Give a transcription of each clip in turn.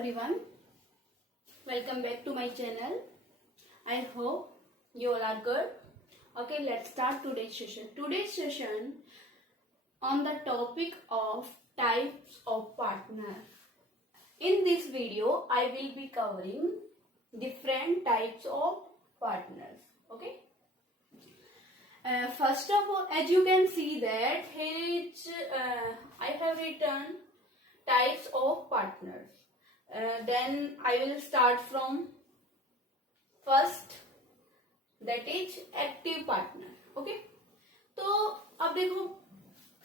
everyone, welcome back to my channel. I hope you all are good. Okay, let's start today's session. Today's session on the topic of types of partner. In this video, I will be covering different types of partners. Okay. First of all, as you can see that here is, I have written types of partners. Then I will start from first, that is active partner. Okay. तो अब देखो,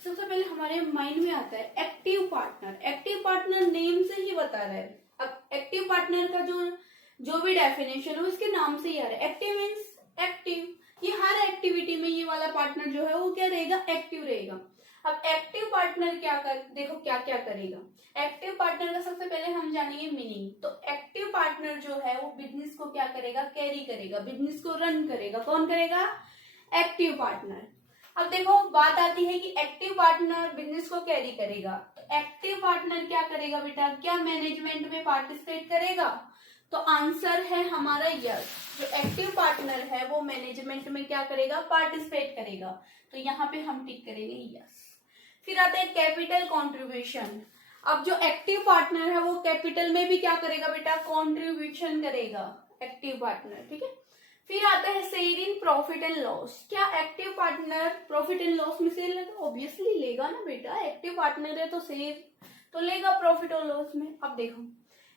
सबसे पहले हमारे mind में आता है active partner. Active partner name से ही बता रहा है. अब एक्टिव पार्टनर का जो भी डेफिनेशन है उसके नाम से ही आ रहा है. Active means active. ये हर एक्टिविटी में ये वाला पार्टनर जो है वो क्या रहेगा, एक्टिव रहेगा. अब एक्टिव पार्टनर देखो क्या क्या करेगा. एक्टिव पार्टनर का सबसे पहले हम जानेंगे मीनिंग. तो एक्टिव पार्टनर जो है वो बिजनेस को क्या करेगा, कैरी करेगा, बिजनेस को रन करेगा. कौन करेगा, एक्टिव पार्टनर. अब देखो बात आती है कि एक्टिव पार्टनर बिजनेस को कैरी करेगा. तो एक्टिव पार्टनर क्या करेगा बेटा, क्या मैनेजमेंट में पार्टिसिपेट करेगा. तो आंसर है हमारा यस. जो एक्टिव पार्टनर है वो मैनेजमेंट में क्या करेगा, पार्टिसिपेट करेगा. तो यहाँ पे हम टिक करेंगे यस. फिर आता है कैपिटल कंट्रीब्यूशन. अब जो एक्टिव पार्टनर है वो कैपिटल में भी क्या करेगा बेटा, कंट्रीब्यूशन करेगा एक्टिव पार्टनर. ठीक है. फिर आता है share in profit and loss. क्या active partner profit and loss में शेयर लेगा, ऑब्वियसली लेगा ना बेटा. एक्टिव पार्टनर है तो शेयर तो लेगा प्रॉफिट और लॉस में. अब देखो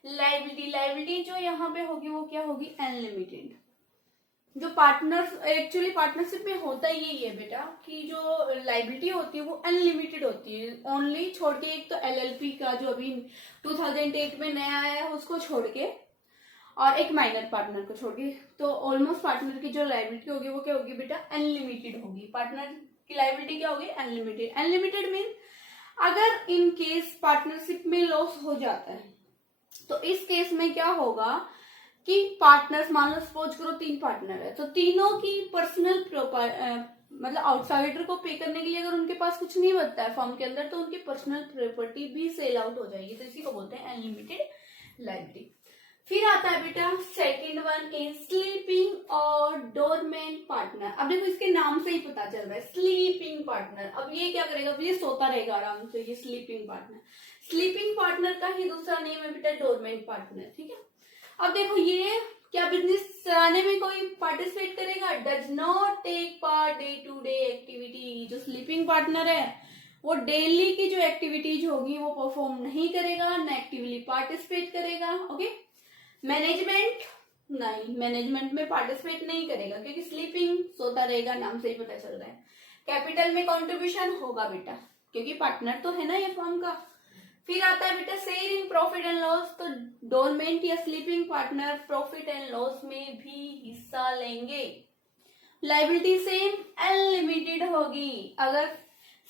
लायबिलिटी जो यहाँ पे होगी वो क्या होगी, अनलिमिटेड. जो पार्टनर एक्चुअली पार्टनरशिप में होता ही यही है बेटा कि जो लायबिलिटी होती है वो अनलिमिटेड होती है. ओनली छोड़ के एक तो एलएलपी का जो अभी 2008 में नया आया है उसको छोड़ के और एक माइनर पार्टनर को छोड़ के, तो ऑलमोस्ट पार्टनर की जो लायबिलिटी होगी वो क्या होगी बेटा, अनलिमिटेड होगी. पार्टनर की लायबिलिटी क्या होगी, अनलिमिटेड. अनलिमिटेड मीन अगर इन केस पार्टनरशिप में लॉस हो जाता है तो इस केस में क्या होगा कि पार्टनर्स, मान लो सपोज करो 3 पार्टनर है तो तीनों की पर्सनल मतलब आउटसाइडर को पे करने के लिए अगर उनके पास कुछ नहीं बचता है फर्म के अंदर तो उनकी पर्सनल प्रॉपर्टी भी सेल आउट हो जाएगी. तो इसी को बोलते हैं अनलिमिटेड लायबिलिटी. फिर आता है बेटा सेकंड वन इज स्लीपिंग और डोरमेंट पार्टनर. अब देखो इसके नाम से ही पता चल रहा है स्लीपिंग पार्टनर. अब ये क्या करेगा, ये सोता रहेगा आराम से, ये स्लीपिंग पार्टनर. स्लीपिंग पार्टनर का ही दूसरा नेम है बेटा डोरमेंट पार्टनर. ठीक है. अब देखो ये क्या बिजनेस चलाने में कोई पार्टिसिपेट करेगा, does not take part day to day activity. जो स्लीपिंग पार्टनर है वो डेली की जो एक्टिविटीज होगी वो परफॉर्म नहीं करेगा, न एक्टिवली पार्टिसिपेट करेगा. ओके. मैनेजमेंट नहीं, मैनेजमेंट में पार्टिसिपेट नहीं करेगा क्योंकि स्लीपिंग सोता रहेगा, नाम से ही पता चल रहा है. कैपिटल में कंट्रीब्यूशन होगा बेटा क्योंकि पार्टनर तो है ना ये फर्म का. फिर आता है बेटा share in profit and loss. तो डोरमेंट या sleeping partner profit and loss में भी हिस्सा लेंगे. लायबिलिटी सेम अनलिमिटेड होगी. अगर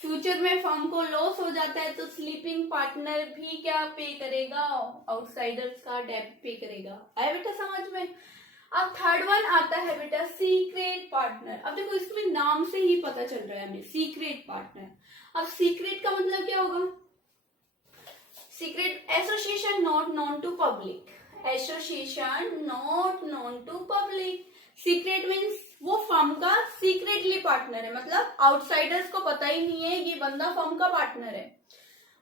फ्यूचर में फर्म को लॉस हो जाता है तो स्लीपिंग पार्टनर भी क्या पे करेगा, आउटसाइडर्स का डेब्ट पे करेगा. आया बेटा समझ में. अब थर्ड वन आता है बेटा सीक्रेट पार्टनर. अब देखो इसमें नाम से ही पता चल रहा है हमें सीक्रेट पार्टनर. अब सीक्रेट का मतलब क्या होगा, secret association not known to public. Association not known to public. Secret means वो फर्म का सीक्रेटली पार्टनर है, मतलब आउटसाइडर्स को पता ही नहीं है ये बंदा फर्म का पार्टनर है.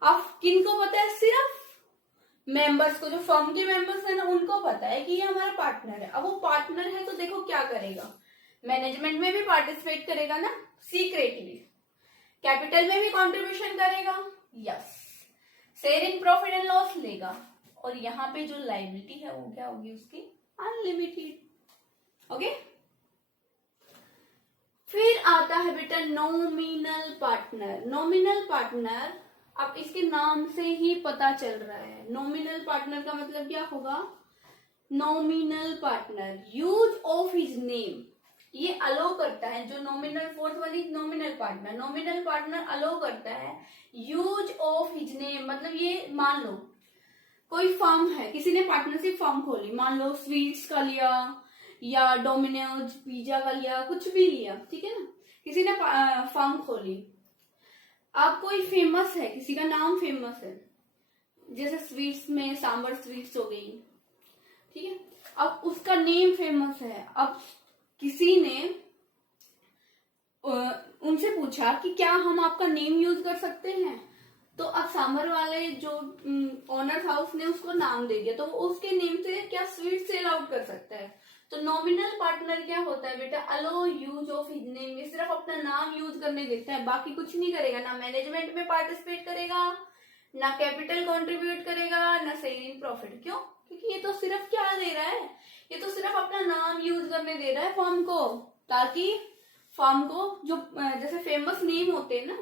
अब किनको पता है, सिर्फ मेंबर्स को, जो फर्म के मेंबर्स है ना उनको पता है कि ये हमारा पार्टनर है. अब वो पार्टनर है तो देखो क्या करेगा, मैनेजमेंट में भी पार्टिसिपेट करेगा ना सीक्रेटली, कैपिटल में भी कॉन्ट्रीब्यूशन करेगा yes, share in profit and loss लेगा, और यहाँ पे जो लायबिलिटी है वो क्या होगी उसकी, अनलिमिटेड. ओके. फिर आता है बेटा नॉमिनल पार्टनर. नॉमिनल पार्टनर, अब इसके नाम से ही पता चल रहा है नॉमिनल पार्टनर का मतलब क्या होगा. Nominal partner use of his name, ये अलो करता है. जो नॉमिनल फोर्थ वाली नॉमिनल पार्टनर, नॉमिनल पार्टनर अलो करता है यूज ऑफ हिज नेम. मतलब ये मान लो कोई फर्म है, किसी ने पार्टनरशिप फर्म खोली, मान लो स्वीट्स का लिया या डोमिनोज पिज्जा का लिया, कुछ भी लिया, ठीक है ना, किसी ने फर्म खोली. अब कोई फेमस है, किसी का नाम फेमस है, जैसे स्वीट्स में सांबर स्वीट्स हो गई, ठीक है। अब उसका नेम फेमस है, अब किसी ने उनसे पूछा कि क्या हम आपका नेम यूज कर सकते हैं, तो अब सांबर वाले जो ओनर था उसने उसको नाम दे दिया, तो वो उसके नेम से क्या स्वीट सेल आउट कर सकता है। तो नॉमिनल पार्टनर क्या होता है बेटा, अलो यूज ऑफ हिज नेम, ये सिर्फ अपना नाम यूज करने देता है, बाकी कुछ नहीं करेगा, ना मैनेजमेंट में पार्टिसिपेट करेगा, ना कैपिटल कंट्रीब्यूट करेगा, ना शेयर इन प्रॉफिट। क्यों? क्योंकि ये तो सिर्फ क्या दे रहा है, ये तो सिर्फ अपना नाम यूज करने दे रहा है फर्म को, ताकि फर्म को जो जैसे फेमस नेम होते हैं ना,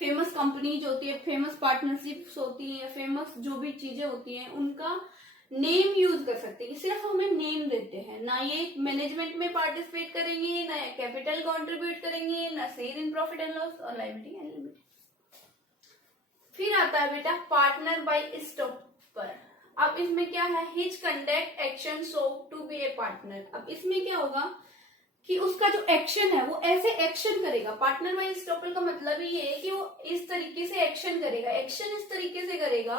फेमस कंपनी जो होती है, फेमस पार्टनरशिप्स होती है, फेमस जो भी चीजें होती हैं, उनका नेम यूज कर सकते हैं। सिर्फ हमें नेम देते हैं, ना ये मैनेजमेंट में पार्टिसिपेट करेंगे, ना कैपिटल कंट्रीब्यूट करेंगे, ना share in profit and loss और लायबिलिटी एंड लिमिट। फिर आता है बेटा पार्टनर बाय स्टॉपर। अब इसमें क्या है, his conduct action show to be a partner. अब इसमें क्या होगा कि उसका जो एक्शन है वो ऐसे एक्शन करेगा, पार्टनर बाय स्टॉपर का मतलब ही ये है कि वो इस तरीके से एक्शन करेगा, एक्शन इस तरीके से करेगा,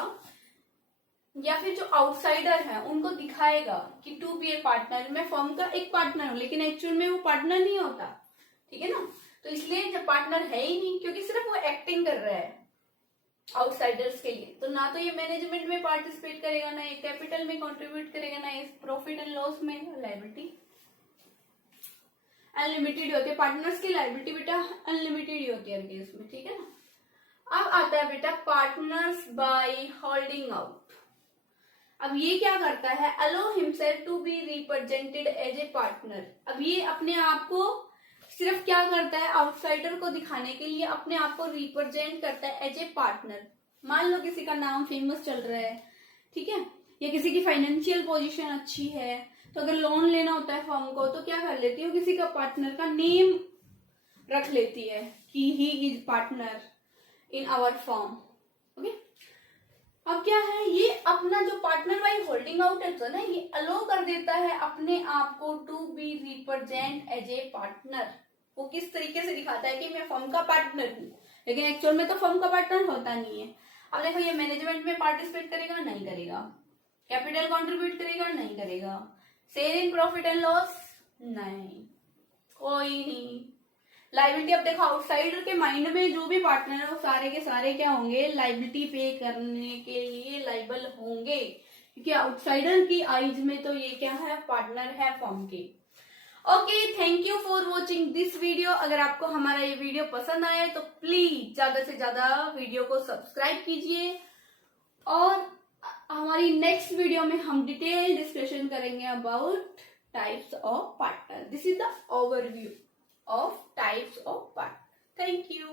या फिर जो आउटसाइडर है उनको दिखाएगा कि टू बी ए पार्टनर, मैं फर्म का एक पार्टनर हूं, लेकिन एक्चुअल में वो पार्टनर नहीं होता, ठीक है ना। तो इसलिए जब पार्टनर है ही नहीं, क्योंकि सिर्फ वो एक्टिंग कर रहा है आउटसाइडर्स के लिए, तो ना तो ये मैनेजमेंट में पार्टिसिपेट करेगा, ना ये कैपिटल में कंट्रीब्यूट करेगा, ना ये प्रॉफिट एंड लॉस में, लायबिलिटी अनलिमिटेड होती है। पार्टनर्स की लायबिलिटी बेटा अनलिमिटेड ही होती है हर केस में, ठीक है ना। अब आता है बेटा पार्टनर्स बाय होल्डिंग आउट। अब ये क्या करता है, allow himself to be represented as a partner. अब ये अपने आप को सिर्फ क्या करता है, आउटसाइडर को दिखाने के लिए अपने आप को रिप्रेजेंट करता है एज ए पार्टनर। मान लो किसी का नाम फेमस चल रहा है, ठीक है, या किसी की फाइनेंशियल पोजीशन अच्छी है, तो अगर लोन लेना होता है फर्म को तो क्या कर लेती है, किसी का पार्टनर का नेम रख लेती है कि he is partner in our firm, okay. अब क्या है, ये अपना जो पार्टनर बाय होल्डिंग आउट है ना, ये अलो कर देता है अपने आप को to be represent as a partner. वो किस तरीके से दिखाता है कि मैं फर्म का पार्टनर हूँ, लेकिन एक्चुअल में तो फर्म का पार्टनर होता नहीं है। अब देखो, ये मैनेजमेंट में पार्टिसिपेट करेगा, नहीं करेगा, कैपिटल कंट्रीब्यूट करेगा, नहीं करेगा, share in profit and loss, नहीं, कोई नहीं। लायबिलिटी, अब देखो आउटसाइडर के माइंड में जो भी पार्टनर है वो सारे के सारे क्या होंगे, लायबिलिटी पे करने के लिए लायबल होंगे, क्योंकि आउटसाइडर की आईज में तो ये क्या है, पार्टनर है फर्म के। Okay, thank you for watching this video. अगर आपको हमारा ये वीडियो पसंद आया तो प्लीज ज्यादा से ज्यादा वीडियो को सब्सक्राइब कीजिए, और हमारी नेक्स्ट वीडियो में हम डिटेल डिस्कशन करेंगे about types of partner. This is the overview of types of partner. Thank you.